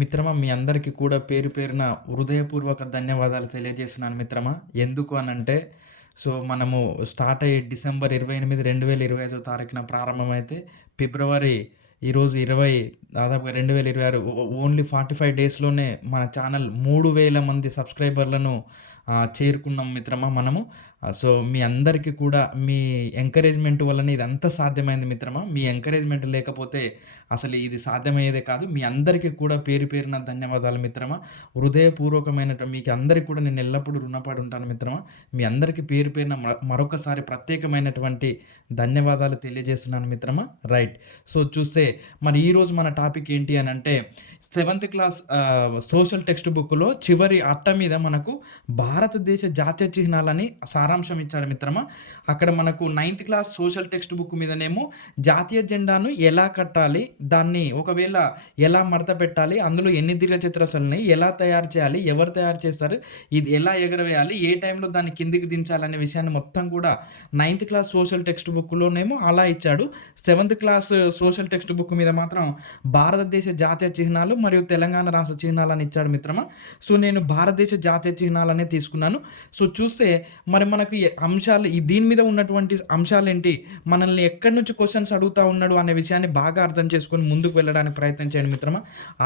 మిత్రమా, మీ అందరికీ కూడా పేరు పేరున హృదయపూర్వక ధన్యవాదాలు తెలియజేస్తున్నాను మిత్రమా. ఎందుకు అనంటే, మనము స్టార్ట్ అయ్యి డిసెంబర్ 28, 2025 తారీఖున ప్రారంభమైతే ఫిబ్రవరి ఈరోజు 20 దాదాపుగా 2026 ఓన్లీ 45 డేస్‌లోనే మన ఛానల్ 3000 మంది సబ్‌స్క్రైబర్లను చేరుకున్నాం మిత్రమా మనము. మీ అందరికీ కూడా మీ ఎంకరేజ్‌మెంట్ వల్లనే ఇదంతా సాధ్యమైంది మిత్రమా. మీ ఎంకరేజ్‌మెంట్ లేకపోతే అసలు ఇది సాధ్యమయ్యేదే కాదు. మీ అందరికీ కూడా పేరు పేరున ధన్యవాదాలు మిత్రమా. మీకు అందరికి కూడా నేను ఎల్లప్పుడూ రుణపడి ఉంటాను మిత్రమా. మీ అందరికీ పేరు పేరున మరొకసారి ప్రత్యేకమైనటువంటి ధన్యవాదాలు తెలియజేస్తున్నాను మిత్రమా. రైట్. మరి ఈరోజు మన టాపిక్ ఏంటి అనంటే, 7th క్లాస్ సోషల్ టెక్స్ట్ బుక్‌లో చివరి అట్ట మీద మనకు భారతదేశ జాతీయ చిహ్నాలని సారాంశం ఇచ్చాడు మిత్రమా. అక్కడ మనకు 9th class social text book మీదనేమో జాతీయ జెండాను ఎలా కట్టాలి, దాన్ని ఒకవేళ ఎలా మడత పెట్టాలి, అందులో ఎన్ని దీర్ఘచతురస్రాలున్నాయి, ఎలా తయారు చేయాలి, ఎవరు తయారు చేస్తారు, ఇది ఎలా ఎగరవేయాలి, ఏ టైంలో దాన్ని కిందికి దించాలనే విషయాన్ని మొత్తం కూడా 9th క్లాస్ సోషల్ టెక్స్ట్ బుక్‌లోనేమో అలా ఇచ్చాడు. 7th class social text book మీద మాత్రం భారతదేశ జాతీయ చిహ్నాలు మరియు తెలంగాణ రాష్ట్ర చిహ్నాలని ఇచ్చాడు మిత్రమా. నేను భారతదేశ జాతీయ చిహ్నాలనే తీసుకున్నాను. చూస్తే మరి మనకు అంశాలు దీని మీద ఉన్నటువంటి అంశాలేంటి, మనల్ని ఎక్కడి నుంచి క్వశ్చన్స్ అడుగుతా ఉన్నాడు అనే విషయాన్ని బాగా అర్థం చేసుకొని ముందుకు వెళ్ళడానికి ప్రయత్నం చేయండి మిత్రమా.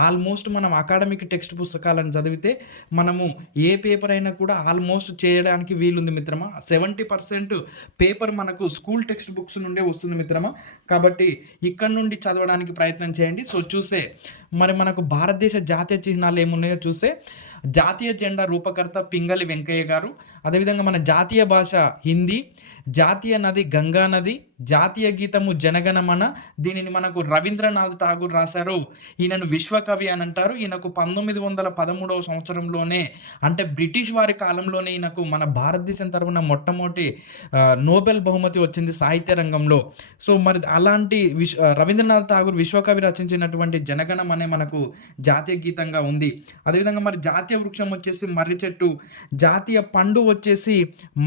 ఆల్మోస్ట్ మనం అకాడమిక్ టెక్స్ట్ పుస్తకాలను చదివితే మనము ఏ పేపర్ అయినా కూడా ఆల్మోస్ట్ చేయడానికి వీలుంది మిత్రమా. 70% పేపర్ మనకు స్కూల్ టెక్స్ట్ బుక్స్ నుండే వస్తుంది మిత్రమా. కాబట్టి ఇక్కడ నుండి చదవడానికి ప్రయత్నం చేయండి. మరి మనకు భారతదేశ జాతీయ చిహ్నాలు ఏమున్నాయో చూస్తే, జాతీయ జెండా రూపకర్త పింగళి వెంకయ్య గారు. అదేవిధంగా మన జాతీయ భాష హిందీ, జాతీయ నది గంగా నది, జాతీయ గీతము జనగణమన. దీనిని మనకు రవీంద్రనాథ్ ఠాగూర్ రాశారు. ఈయనను విశ్వకవి అని అంటారు. ఈయనకు 1913 సంవత్సరంలోనే, అంటే బ్రిటిష్ వారి కాలంలోనే ఈయనకు మన భారతదేశం తరపున మొట్టమొదటి నోబెల్ బహుమతి వచ్చింది సాహిత్య రంగంలో. మరి అలాంటి రవీంద్రనాథ్ ఠాగూర్ విశ్వకవి రచించినటువంటి జనగణం అనే మనకు జాతీయ గీతంగా ఉంది. అదేవిధంగా మరి జాతీయ వృక్షం వచ్చేసి మర్రి చెట్టు, జాతీయ పండు వచ్చేసి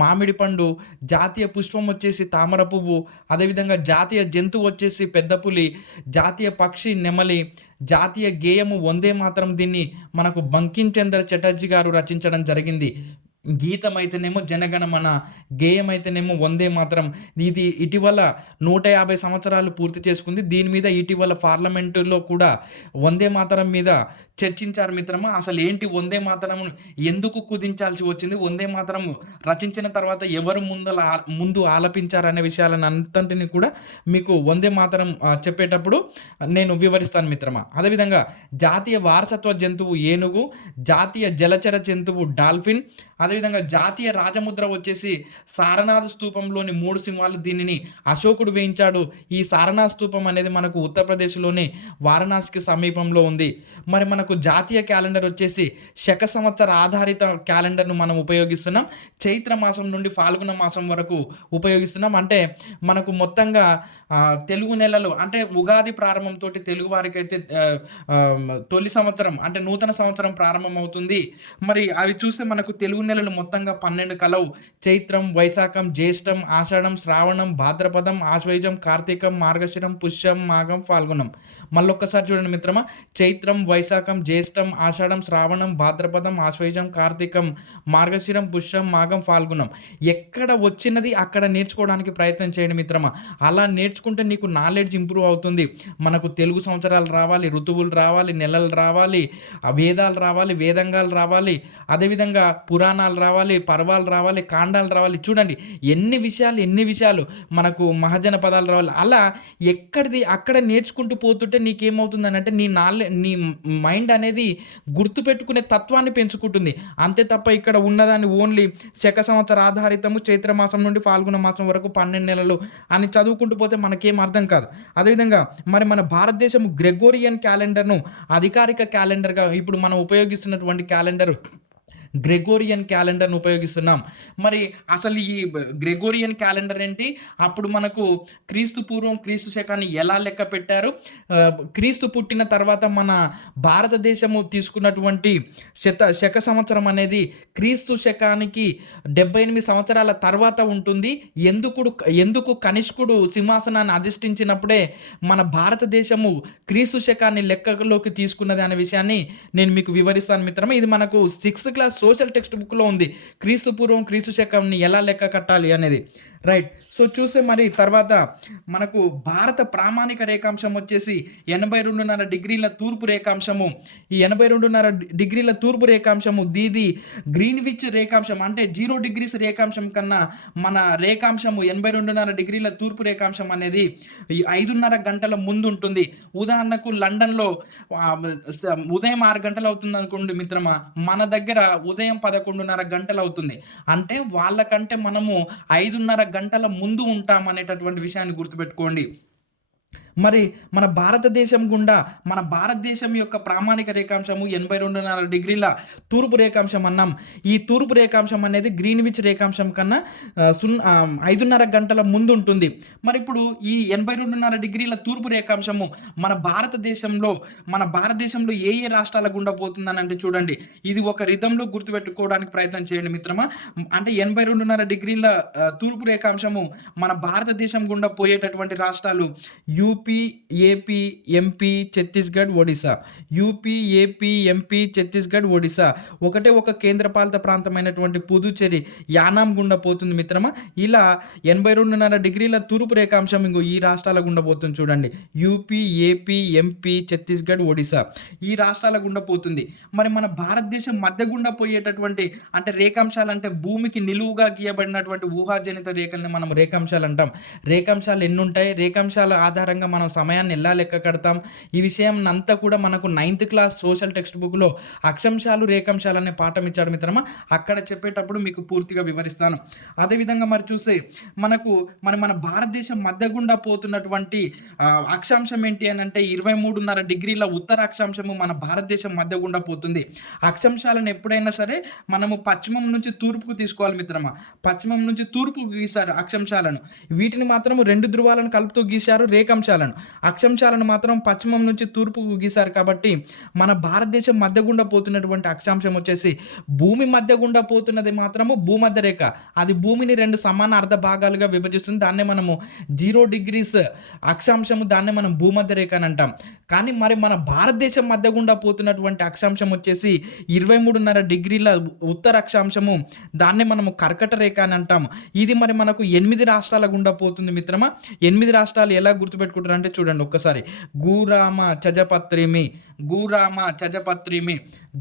మామిడి పండు, జాతీయ పుష్పం వచ్చేసి తామర పువ్వు, అదేవిధంగా జాతీయ జంతువు వచ్చేసి పెద్ద పులి, జాతీయ పక్షి నెమలి, జాతీయ గేయము వందే మాతరం. దీన్ని మనకు బంకిం చంద్ర చటర్జీ గారు రచించడం జరిగింది. గీతం అయితేనేమో జనగణమన, గేయం అయితేనేమో వందే మాతరం. ఇది ఇటీవల 150 సంవత్సరాలు పూర్తి చేసుకుంది. దీని మీద ఇటీవల పార్లమెంటులో కూడా వందే మాతరం మీద చర్చించారు మిత్రమా. అసలు ఏంటి వందే మాతరం, ఎందుకు కుదించాల్సి వచ్చింది, వందే మాతరం రచించిన తర్వాత ఎవరు ముందు ఆలపించారు అనే విషయాలను అంతటిని కూడా మీకు వందే మాతరం చెప్పేటప్పుడు నేను వివరిస్తాను మిత్రమా. అదేవిధంగా జాతీయ వారసత్వ జంతువు ఏనుగు, జాతీయ జలచర జంతువు డాల్ఫిన్, అదేవిధంగా జాతీయ రాజముద్ర వచ్చేసి సారనాథ్ స్తూపంలోని 3 సింహాలు. దీనిని అశోకుడు వేయించాడు. ఈ సారనాథ్ స్తూపం అనేది మనకు ఉత్తరప్రదేశ్లోని వారణాసికి సమీపంలో ఉంది. మరి మనకు జాతీయ క్యాలెండర్ వచ్చేసి శక సంవత్సర ఆధారిత క్యాలెండర్ను మనం ఉపయోగిస్తున్నాం. చైత్ర మాసం నుండి ఫాల్గుణ మాసం వరకు ఉపయోగిస్తున్నాం. అంటే మనకు మొత్తంగా తెలుగు నెలలు, అంటే ఉగాది ప్రారంభంతో తెలుగు వారికైతే తొలి సంవత్సరం అంటే నూతన సంవత్సరం ప్రారంభమవుతుంది. మరి అవి చూస్తే మనకు తెలుగు నెలలు మొత్తంగా 12 కలవు. చైత్రం, వైశాఖం, జ్యేష్టం, ఆషాఢం, శ్రావణం, భాద్రపదం, ఆశ్వయుజం, కార్తీకం, మార్గశిరం, పుష్యం, మాఘం, ఫాల్గుణం. మళ్ళొక్కసారి చూడండి మిత్రమా. చైత్రం, వైశాఖం, జ్యేష్టం, ఆషాఢం, శ్రావణం, భాద్రపదం, ఆశ్వయుజం, కార్తీకం, మార్గశిరం, పుష్యం, మాఘం, ఫాల్గుణం. ఎక్కడ వచ్చినది అక్కడ నేర్చుకోవడానికి ప్రయత్నం చేయండి మిత్రమా. అలా నేర్చుకుంటే నీకు నాలెడ్జ్ ఇంప్రూవ్ అవుతుంది. మనకు తెలుగు సంవత్సరాలు రావాలి, ఋతువులు రావాలి, నెలలు రావాలి, వేదాలు రావాలి, వేదంగాలు రావాలి, అదేవిధంగా పురాణాలు రావాలి, పర్వాలు రావాలి, కాండాలు రావాలి. చూడండి ఎన్ని విషయాలు మనకు మహాజన పదాలు రావాలి. అలా ఎక్కడిది అక్కడ నేర్చుకుంటూ పోతుంటే నీకేమవుతుందని అంటే నీ మైండ్ అనేది గుర్తుపెట్టుకునే తత్వాన్ని పెంచుకుంటుంది. అంతే తప్ప ఇక్కడ ఉన్నదాన్ని ఓన్లీ శక సంవత్సర ఆధారితము, చైత్రమాసం నుండి ఫాల్గుణ మాసం వరకు 12 నెలలు అని చదువుకుంటూ పోతే మనకేం అర్థం కాదు. అదేవిధంగా మరి మన భారతదేశం గ్రెగోరియన్ క్యాలెండర్ను అధికారిక క్యాలెండర్గా ఇప్పుడు మనం ఉపయోగిస్తున్నటువంటి క్యాలెండర్ గ్రెగోరియన్ క్యాలెండర్‌ని ఉపయోగిస్తున్నాం. మరి అసలు ఈ గ్రెగోరియన్ క్యాలెండర్ ఏంటి? అప్పుడు మనకు క్రీస్తు పూర్వం, క్రీస్తు శకాన్ని ఎలా లెక్క పెట్టారు? క్రీస్తు పుట్టిన తర్వాత మన భారతదేశము తీసుకున్నటువంటి శక సంవత్సరం అనేది క్రీస్తు శకానికి 78 సంవత్సరాల తర్వాత ఉంటుంది. ఎందుకు కనిష్కుడు సింహాసనాన్ని అధిష్ఠించినప్పుడే మన భారతదేశము క్రీస్తు శకాన్ని లెక్కలోకి తీసుకున్నది అనే విషయాన్ని నేను మీకు వివరిస్తాను మిత్రమా. ఇది మనకు 6th క్లాస్ సోషల్ టెక్స్ట్ బుక్‌లో ఉంది. క్రీస్తు పూర్వం, క్రీస్తు శకాన్ని ఎలా లెక్క కట్టాలి అనేది. రైట్. సో చూస్తే మరి తర్వాత మనకు భారత ప్రామాణిక రేఖాంశం వచ్చేసి 82.5 డిగ్రీల తూర్పు రేఖాంశము. ఈ 82.5 డిగ్రీల తూర్పు రేఖాంశము దీది గ్రీన్‌విచ్ రేఖాంశం అంటే 0 డిగ్రీస్ రేఖాంశం కన్నా మన రేఖాంశము 82.5 డిగ్రీల తూర్పు రేఖాంశం అనేది 5:30 గంటల ముందు ఉంటుంది. ఉదాహరణకు లండన్‌లో ఉదయం 6 గంటలు అవుతుంది అనుకోండి మిత్రమా, మన దగ్గర ఉదయం 11:30 గంటలు అవుతుంది. అంటే వాళ్ళకంటే మనము 5:30 గంటల ముందు ఉంటాం అనేటటువంటి విషయాన్ని గుర్తుపెట్టుకోండి. మరి మన భారతదేశం గుండా మన భారతదేశం యొక్క ప్రామాణిక రేఖాంశము 82.5 డిగ్రీల తూర్పు రేఖాంశం అన్నాం. ఈ తూర్పు రేఖాంశం అనేది గ్రీన్‌విచ్ రేఖాంశం కన్నా 5:30 గంటల ముందు ఉంటుంది. మరి ఇప్పుడు ఈ 82.5 డిగ్రీల తూర్పు రేఖాంశము మన భారతదేశంలో ఏ రాష్ట్రాల గుండా పోతుందని అంటే చూడండి, ఇది ఒక రిథంలో గుర్తుపెట్టుకోవడానికి ప్రయత్నం చేయండి మిత్రమా. అంటే 82.5 డిగ్రీల తూర్పు రేఖాంశము మన భారతదేశం గుండా పోయేటటువంటి రాష్ట్రాలు UP, AP, MP, Chhattisgarh, Odisha. UP, AP, MP, Chhattisgarh, Odisha. ఒక కేంద్రపాలిత ప్రాంతమైనటువంటి పుదుచ్చేరి, యానాం గుండా పోతుంది మిత్రమా. ఇలా 82.5 డిగ్రీల తూర్పు రేఖాంశం ఇంకో ఈ రాష్ట్రాల గుండా పోతుంది చూడండి. UP, AP, MP, Chhattisgarh, Odisha ఈ రాష్ట్రాల గుండా పోతుంది. మరి మన భారతదేశం మధ్య గుండా పోయేటటువంటి అంటే రేఖాంశాలు అంటే భూమికి నిలువుగా గీయబడినటువంటి ఊహాజనిత రేఖల్ని మనం రేఖాంశాలు అంటాం. రేఖాంశాలు ఎన్ని ఉంటాయి? రేఖాంశాల ఆధారంగా మనం సమయాన్ని ఎలా లెక్క కడతాం? ఈ విషయం అంతా కూడా మనకు 9th క్లాస్ సోషల్ టెక్స్ట్ బుక్‌లో అక్షాంశాలు, రేఖాంశాలు అనే పాఠం ఇచ్చాడు మిత్రమా. అక్కడ చెప్పేటప్పుడు మీకు పూర్తిగా వివరిస్తాను. అదేవిధంగా మరి చూస్తే మన భారతదేశం మధ్య గుండా పోతున్నటువంటి అక్షాంశం ఏంటి అని అంటే 23.5 డిగ్రీల ఉత్తర అక్షాంశము మన భారతదేశం మధ్య గుండా పోతుంది. అక్షాంశాలను ఎప్పుడైనా సరే మనము పశ్చిమం నుంచి తూర్పుకు తీసుకోవాలి మిత్రమా. పశ్చిమం నుంచి తూర్పుకు గీశారు అక్షాంశాలను. వీటిని మాత్రం 2 ధ్రువాలను కలుపుతూ గీశారు రేఖాంశాలను. అక్షాంశాలను మాత్రం పశ్చిమం నుంచి తూర్పుకు గీశారు. కాబట్టి మన భారతదేశం మధ్య గుండా పోతున్నటువంటి అక్షాంశం వచ్చేసి భూమి మధ్య గుండా పోతున్నది మాత్రము భూమధ్య రేఖ. అది భూమిని 2 సమాన అర్ధ భాగాలుగా విభజిస్తుంది. దాన్నే మనము 0 డిగ్రీస్ అక్షాంశము, దాన్నే మనం భూమధ్య రేఖ అని అంటాం. కానీ మరి మన భారతదేశం మధ్య గుండా పోతున్నటువంటి అక్షాంశం వచ్చేసి 23.5 డిగ్రీల ఉత్తర అక్షాంశము, దాన్నే మనము కర్కట రేఖ అని అంటాం. ఇది మరి మనకు 8 రాష్ట్రాల గుండా పోతుంది మిత్రమా. 8 రాష్ట్రాలు ఎలా గుర్తుపెట్టుకుంటారు అంటే చూడండి ఒక్కసారి. గూరామ చజపత్రిమి,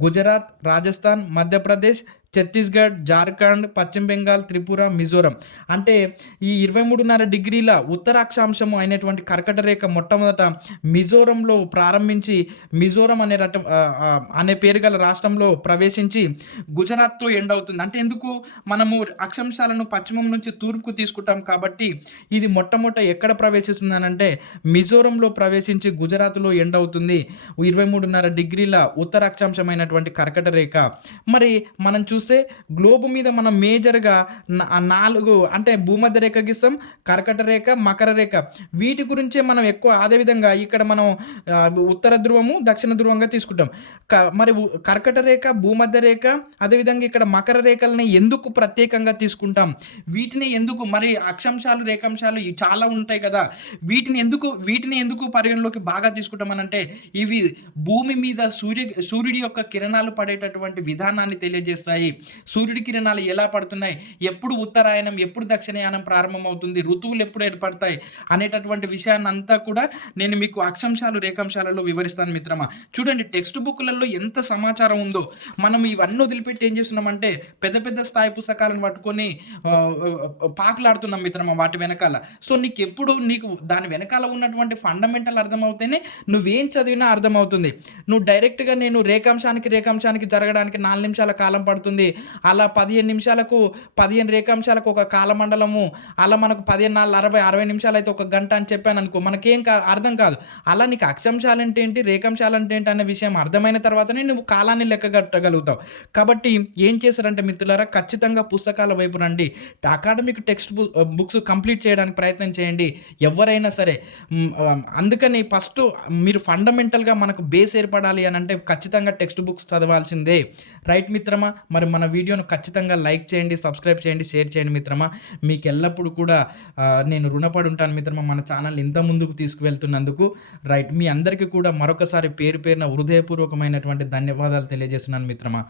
గుజరాత్, రాజస్థాన్, మధ్యప్రదేశ్, ఛత్తీస్‌గఢ్, జార్ఖండ్, పశ్చిమ బెంగాల్, త్రిపుర, మిజోరం. అంటే ఈ 23.5 డిగ్రీల ఉత్తర అక్షాంశము అయినటువంటి కర్కట రేఖ మొట్టమొదట మిజోరంలో ప్రారంభించి మిజోరం అనే పేరు గల రాష్ట్రంలో ప్రవేశించి గుజరాత్తో ఎండ్ అవుతుంది. అంటే ఎందుకు మనము అక్షాంశాలను పశ్చిమం నుంచి తూర్పుకు తీసుకుంటాం కాబట్టి ఇది మొట్టమొదట ఎక్కడ ప్రవేశిస్తుంది అంటే మిజోరంలో ప్రవేశించి గుజరాత్లో ఎండ్ అవుతుంది 23.5 డిగ్రీల ఉత్తర అక్షాంశమైనటువంటి కర్కట రేఖ. మరి మనం చూస్తే గ్లోబ్ మీద మనం మేజర్గా 4 అంటే భూమధ్య రేఖ గీస్తాం, కర్కట రేఖ, మకర రేఖ. వీటి గురించే మనం ఎక్కువ. అదేవిధంగా ఇక్కడ మనం ఉత్తర ధ్రువము, దక్షిణ ధ్రువంగా తీసుకుంటాం. మరి కర్కట రేఖ, భూమధ్య రేఖ, అదేవిధంగా ఇక్కడ మకర రేఖల్ని ఎందుకు ప్రత్యేకంగా తీసుకుంటాం? వీటిని ఎందుకు మరి అక్షాంశాలు, రేఖాంశాలు చాలా ఉంటాయి కదా, వీటిని ఎందుకు పరిగణలోకి బాగా తీసుకుంటామనంటే ఇవి భూమి మీద సూర్యుడి యొక్క కిరణాలు పడేటటువంటి విధానాన్ని తెలియజేస్తాయి. సూర్యుడి కిరణాలు ఎలా పడుతున్నాయి, ఎప్పుడు ఉత్తరాయణం, ఎప్పుడు దక్షిణాయనం ప్రారంభమవుతుంది, ఋతువులు ఎప్పుడు ఏర్పడతాయి అనేటటువంటి విషయాన్ని అంతా కూడా నేను మీకు అక్షాంశాలు, రేఖాంశాలలో వివరిస్తాను మిత్రమా. చూడండి టెక్స్ట్ బుక్లలో ఎంత సమాచారం ఉందో. మనం ఇవన్నీ వదిలిపెట్టి ఏం చేస్తున్నామంటే పెద్ద పెద్ద స్థాయి పుస్తకాలను పట్టుకొని పాకులాడుతున్నాం మిత్రమా వాటి వెనకాల. సో నీకు దాని వెనకాల ఉన్నటువంటి ఫండమెంటల్ అర్థమవుతేనే నువ్వేం చదివినా అర్థమవుతుంది. నువ్వు డైరెక్ట్గా నేను రేఖాంశానికి జరగడానికి 4 నిమిషాల కాలం పడుతుంది, ఉంటుంది. అలా 15 నిమిషాలకు 15 రేఖాంశాలకు ఒక కాలమండలము, అలా మనకు 15 4 60, 60 నిమిషాలైతే ఒక గంట అని చెప్పాననుకో మనకేం అర్థం కాదు. అలా నీకు అక్షాంశాలంటే ఏంటి, రేఖాంశాలంటే ఏంటి అనే విషయం అర్థమైన తర్వాతనే నువ్వు కాలాన్ని లెక్కగట్టగలుగుతావు. కాబట్టి ఏం చేశారంటే మిత్రులారా, ఖచ్చితంగా పుస్తకాల వైపు రండి. అకాడమిక్ టెక్స్ట్ బుక్స్ కంప్లీట్ చేయడానికి ప్రయత్నం చేయండి. ఎవ్వరైనా సరే. అందుకని ఫస్ట్ మీరు ఫండమెంటల్‌గా మనకు బేస్ ఏర్పడాలి అనంటే ఖచ్చితంగా టెక్స్ట్ బుక్స్ చదవాల్సిందే. రైట్ మిత్రమా! మరి మన వీడియోను ఖచ్చితంగా లైక్ చేయండి, సబ్స్క్రైబ్ చేయండి, షేర్ చేయండి మిత్రమా! మీకెల్లప్పుడు కూడా నేను రుణపడి ఉంటాను మిత్రమా! మన ఛానెల్‌ని ఇంత ముందుకు తీసుకువెళ్తున్నందుకు. రైట్. మీ అందరికీ కూడా మరొకసారి పేరు పేరున హృదయపూర్వకమైనటువంటి ధన్యవాదాలు తెలియజేస్తున్నాను మిత్రమా!